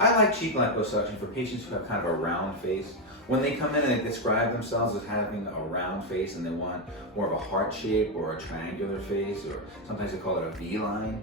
I like cheek liposuction for patients who have kind of a round face. When they come in and they describe themselves as having a round face and they want more of a heart shape or a triangular face, or sometimes they call it a V-line,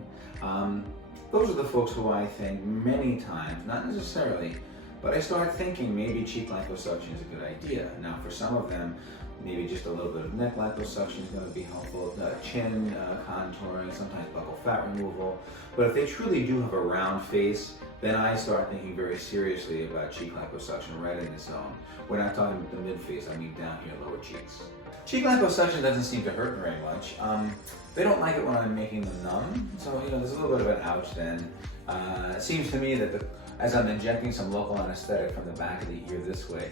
those are the folks who I think many times, not necessarily, but I start thinking maybe cheek liposuction is a good idea. Now for some of them, maybe just a little bit of neck liposuction is going to be helpful, chin contouring, sometimes buccal fat removal. But if they truly do have a round face, then I start thinking very seriously about cheek liposuction right in the zone. We're not talking about the mid-face, I mean down here, lower cheeks. Cheek liposuction doesn't seem to hurt very much. They don't like it when I'm making them numb, so there's a little bit of an ouch then. It seems to me that as I'm injecting some local anesthetic from the back of the ear this way,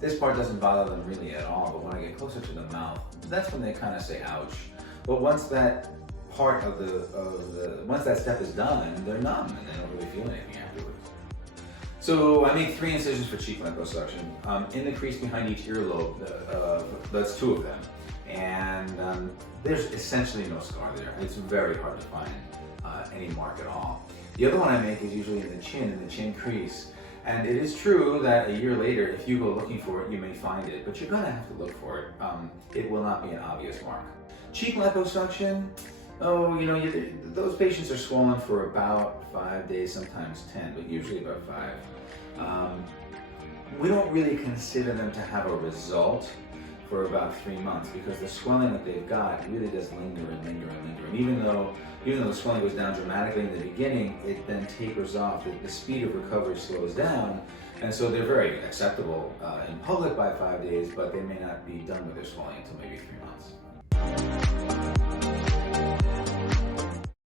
this part doesn't bother them really at all, but when I get closer to the mouth, that's when they kind of say ouch. But once that part once that step is done, they're numb and they don't really feel anything afterwards. So I make 3 incisions for cheek liposuction. In the crease behind each earlobe, that's 2 of them. And there's essentially no scar there. It's very hard to find any mark at all. The other one I make is usually in the chin crease. And it is true that a year later, if you go looking for it, you may find it, but you're gonna have to look for it. It will not be an obvious mark. Cheek liposuction, those patients are swollen for about 5 days, sometimes 10, but usually about 5. We don't really consider them to have a result for about 3 months because the swelling that they've got really does linger and linger and linger. And even though the swelling goes down dramatically in the beginning, it then tapers off. The speed of recovery slows down, and so they're very acceptable in public by 5 days, but they may not be done with their swelling until maybe 3 months.